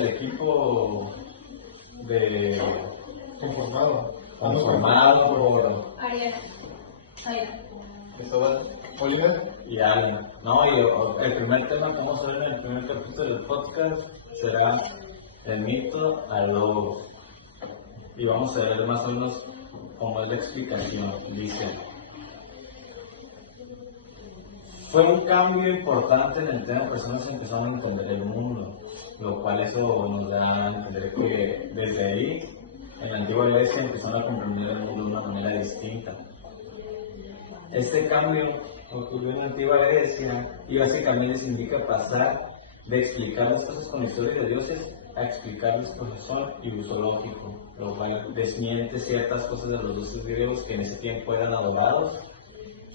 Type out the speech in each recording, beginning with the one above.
el equipo de Conformado por Ariel. Cristóbal, Oliver. y alguien. No, y el primer tema que vamos a ver en el primer capítulo del podcast será el mito a logos. Y vamos a ver más o menos cómo es la explicación. Dice: fue un cambio importante en el tema, personas empezaron a entender el mundo, lo cual eso nos da a entender que desde ahí, en la antigua iglesia, empezaron a comprender el mundo de una manera distinta. Este cambio ocurrió en la antigua Grecia y básicamente significa pasar de explicar las cosas con historias de dioses a explicarles por razón y uso lógico, lo cual desmiente ciertas cosas de los dioses griegos que en ese tiempo eran adorados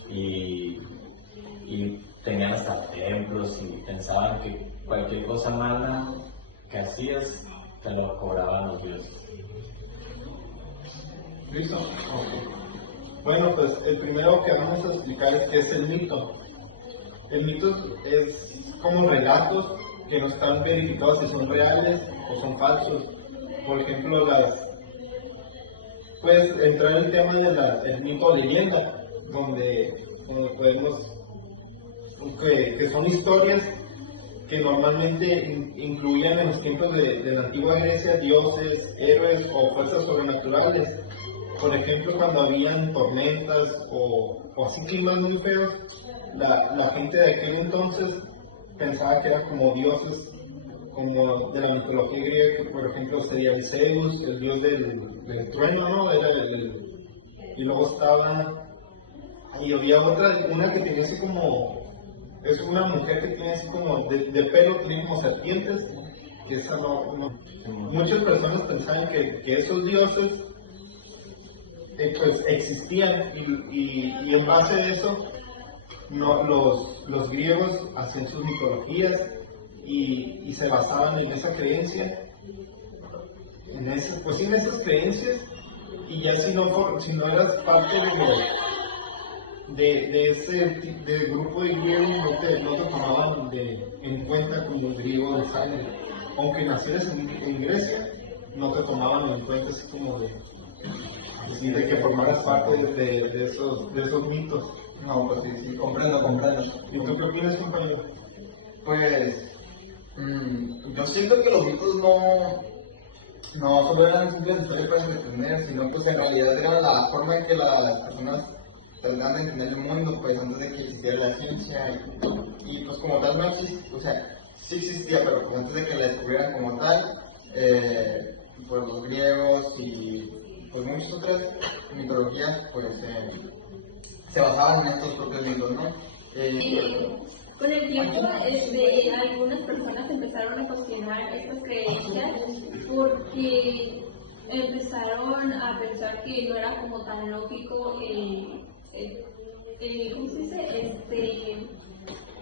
y tenían hasta templos y pensaban que cualquier cosa mala que hacías te lo cobraban los dioses. ¿Listo? Okay. Bueno, pues el primero que vamos a explicar es el mito. El mito es como relatos que no están verificados si son reales o son falsos. Por ejemplo, puedes entrar en el tema del mito o leyenda, donde podemos que son historias que normalmente incluían en los tiempos de la antigua Grecia dioses, héroes o fuerzas sobrenaturales. Por ejemplo, cuando habían tormentas o así climas muy feos, la gente de aquel entonces pensaba que eran como dioses, como de la mitología griega, que por ejemplo sería el Zeus, el dios del trueno, ¿no? Y luego y había una que tenía así como, es una mujer que tiene así como de pelo, tiene como serpientes, que esa no. Muchas personas pensaban que esos dioses pues existían y en base a eso los griegos hacían sus mitologías y se basaban en esa creencia, en esas creencias, y ya si no eras parte de ese grupo de griegos, no te tomaban en cuenta como griego de sangre, aunque nacieras en Grecia, no te tomaban en cuenta así como de que formaras parte de esos mitos. No, pues sí, comprendo. ¿Y tú qué opinas, compañero? Pues, yo siento que los mitos no solo eran simples historias para entretener, sino pues en realidad era la forma en que las personas trataban de entender el mundo, pues antes de que existiera la ciencia, y pues como tal no existía, o sea, sí existía, pero pues antes de que la descubrieran como tal, pues los griegos y pues muchas otras mitologías pues se basaban en estos propios mitos, ¿no? Con el tiempo, algunas personas empezaron a cuestionar estas creencias porque empezaron a pensar que no era como tan lógico ¿cómo se dice?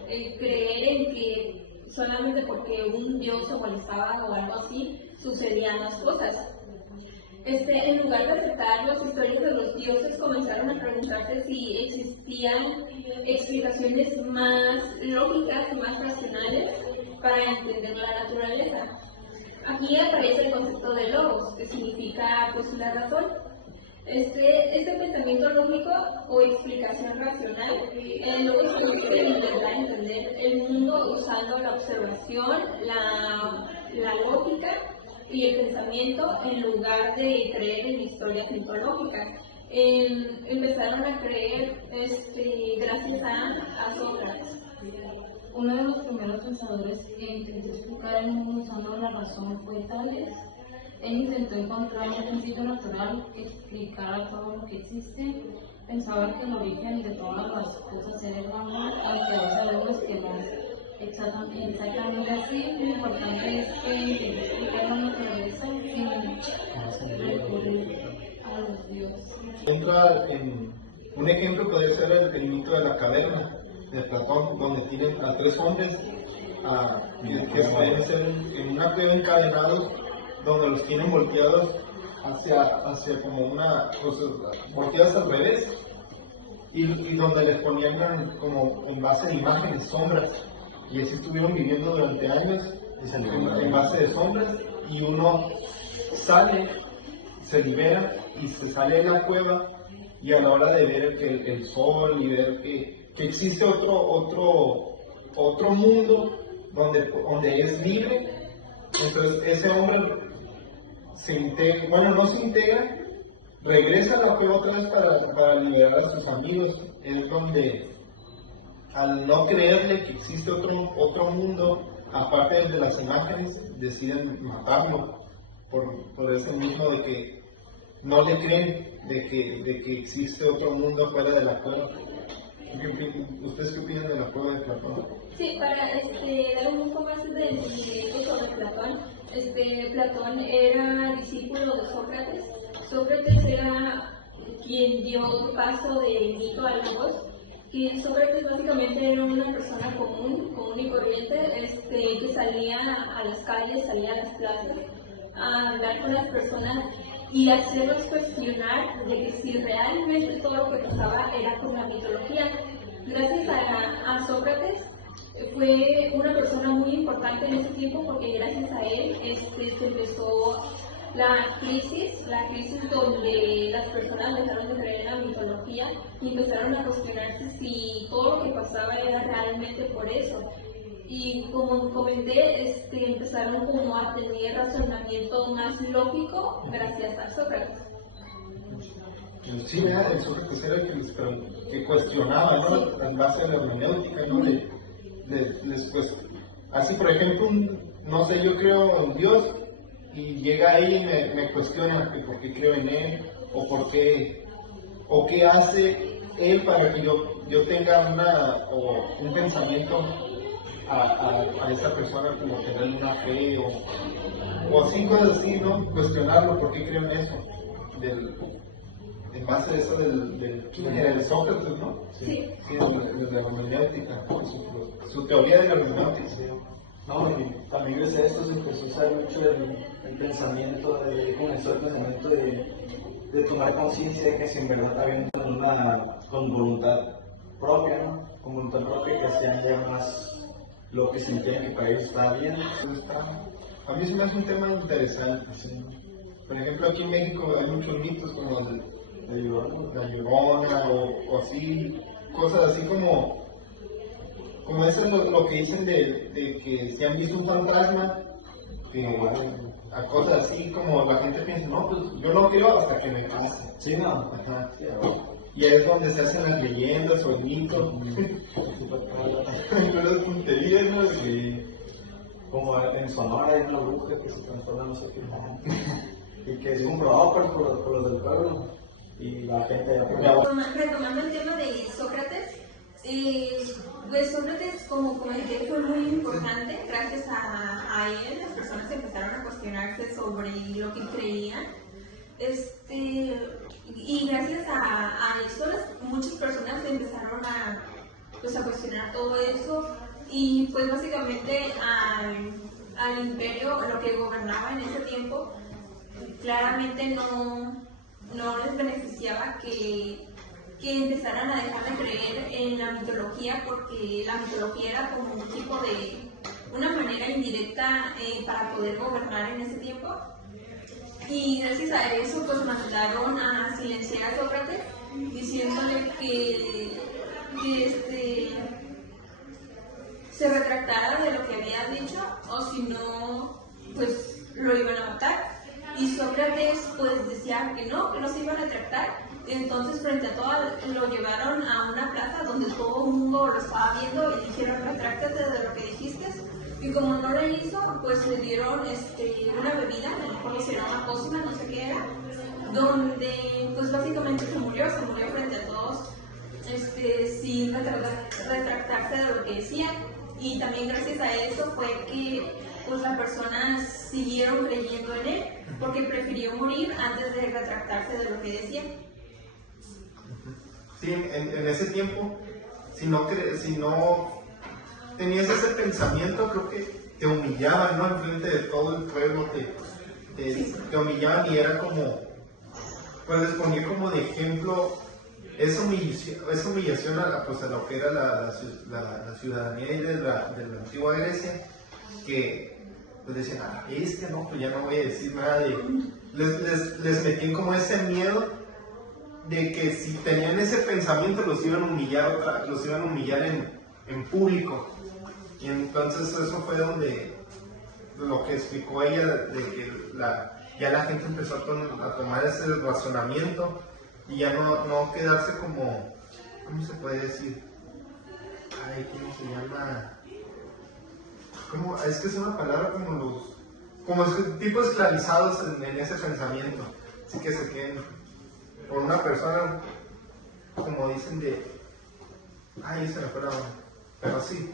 Creer en que solamente porque un dios se molestaba o algo así, sucedían las cosas. En lugar de aceptar las historias de los dioses, comenzaron a preguntarse si existían explicaciones más lógicas y más racionales para entender la naturaleza. Aquí aparece el concepto de logos, que significa pues la razón. Este pensamiento lógico o explicación racional, luego consiste en intentar entender el mundo usando la observación, la lógica y el pensamiento en lugar de creer en historias mitológicas. Empezaron a creer gracias a Sócrates. Uno de los primeros pensadores que intentó explicar el mundo usando la razón fue Tales. Él intentó encontrar un principio natural que explicara todo lo que existe. Pensaba que el origen de todas las cosas era el amor, aunque hoy sabemos que no es exactamente así. Lo importante es que intentó explicar la naturaleza sin recurrir a los dioses. Un ejemplo podría ser el mito de la caverna de Platón, donde tienen a tres hombres que pueden ser en una cueva encadenados, donde los tienen volteados hacia como volteados al revés, y donde les ponían como en base de imágenes, sombras, y así estuvieron viviendo durante años en base de sombras, y uno sale, se libera y se sale de la cueva, y a la hora de ver el sol y ver que existe otro mundo donde es libre, entonces ese hombre se integra, bueno, no se integra, regresa a la cueva otra vez para liberar a sus amigos. Es donde, al no creerle que existe otro mundo, aparte de las imágenes, deciden matarlo por eso mismo de que no le creen de que existe otro mundo fuera de la cueva. ¿Ustedes qué opinan de la cueva de Platón? Sí, para dar un poco más de entendimiento sobre Platón, Platón era discípulo de Sócrates. Sócrates era quien dio paso de mito a logos, que Sócrates básicamente era una persona común y corriente, que salía a las calles, salía a las plazas a hablar con las personas y hacerlos cuestionar de que si realmente todo lo que pasaba era con la mitología. Gracias a Sócrates fue una persona muy importante en ese tiempo, porque gracias a él se empezó la crisis donde las personas dejaron de creer en la mitología y empezaron a cuestionarse si todo lo que pasaba era realmente por eso. Y como comenté, empezaron como a tener razonamiento más lógico gracias a Sócrates. Sí, el Sócrates era el que cuestionaba, ¿no? En base a la hermenéutica, ¿no? Así, por ejemplo, no sé, yo creo en Dios y llega ahí y me cuestiona que por qué creo en Él, o qué hace Él para que yo tenga un pensamiento a esa persona, como tener una fe, o así, cosas así, ¿no? Cuestionarlo, por qué creo en eso, en base a eso del Sócrates, ¿no? Sí. Sí, de la hermenéutica, su teoría de la hermenéutica. No, y también gracias a esto se empezó a usar mucho el pensamiento, comenzó el pensamiento de tomar conciencia de que si en verdad había con voluntad propia, ¿no? Con voluntad propia, que hacían ya más lo que sentían que para ellos estaba bien. A mí se me hace un tema interesante. ¿Sí? Por ejemplo, aquí en México hay muchos mitos como la Llorona o así, cosas así como eso es lo que dicen de que si han visto un fantasma, a cosas así como la gente piensa, no, pues yo no creo hasta que me case. Sí, no. Ajá. Y ahí es donde se hacen las leyendas o el mito. Pero es tontería, ¿no? Sí. Como en Sonora hay una bruja que se transforma en no sé qué. Y que es comprobado por los del pueblo. Y la gente Retomando el tema de Sócrates, pues Sócrates, como comenté, fue muy importante. Gracias a él, las personas empezaron a cuestionarse sobre lo que creían. Y gracias a eso, muchas personas empezaron a cuestionar todo eso. Y pues básicamente al imperio, lo que gobernaba en ese tiempo, claramente no les beneficiaba que empezaran a dejar de creer en la mitología, porque la mitología era como un tipo de, una manera indirecta para poder gobernar en ese tiempo. Y gracias a eso pues mandaron a silenciar a Sócrates, diciéndole que se retractara de lo que había dicho, o si no, pues lo iban a matar. Y Sócrates pues decía que no se iban a retractar. Entonces, frente a todo, lo llevaron a una plaza donde todo el mundo lo estaba viendo y dijeron, retráctate de lo que dijiste. Y como no lo hizo, pues le dieron una bebida, a lo mejor se llama pócima, no sé qué era, donde pues básicamente se murió frente a todos, sin retractarse de lo que decía. Y también gracias a eso fue que pues las personas siguieron creyendo en él, porque prefirió morir antes de retractarse de lo que decía. Sí, en ese tiempo, si no tenías ese pensamiento, creo que te humillaban, ¿no? Enfrente de todo el pueblo, te humillaban, y era como, pues les ponía como de ejemplo esa humillación a lo que era la ciudadanía de la antigua Grecia, que pues decían, no, pues ya no voy a decir nada. Les metían como ese miedo de que si tenían ese pensamiento los iban a humillar en público. Y entonces eso fue donde lo que explicó ella, de que ya la gente empezó a tomar ese razonamiento y ya no quedarse como, ¿cómo se puede decir? ¿Cómo se llama? Es que es una palabra como tipo esclavizados en ese pensamiento. Así que se queden por una persona, como dicen se me fue la onda. Pero sí.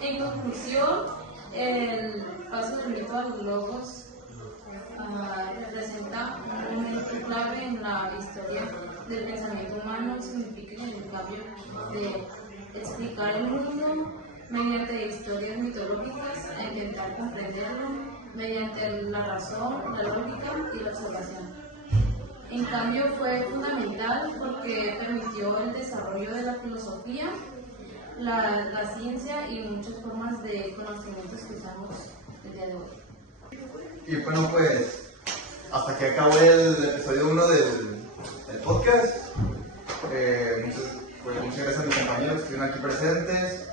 En conclusión, el paso del mito a los logos representa un momento clave en la historia del pensamiento humano y significa el cambio de explicar el mundo mediante historias mitológicas e intentar comprenderlo mediante la razón, la lógica y la observación. En cambio, fue fundamental porque permitió el desarrollo de la filosofía, la ciencia y muchas formas de conocimientos que usamos el día de hoy. Y bueno, pues hasta que acabó el episodio 1 del podcast. Muchas gracias a mis compañeros que estuvieron aquí presentes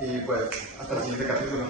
y pues hasta el siguiente capítulo.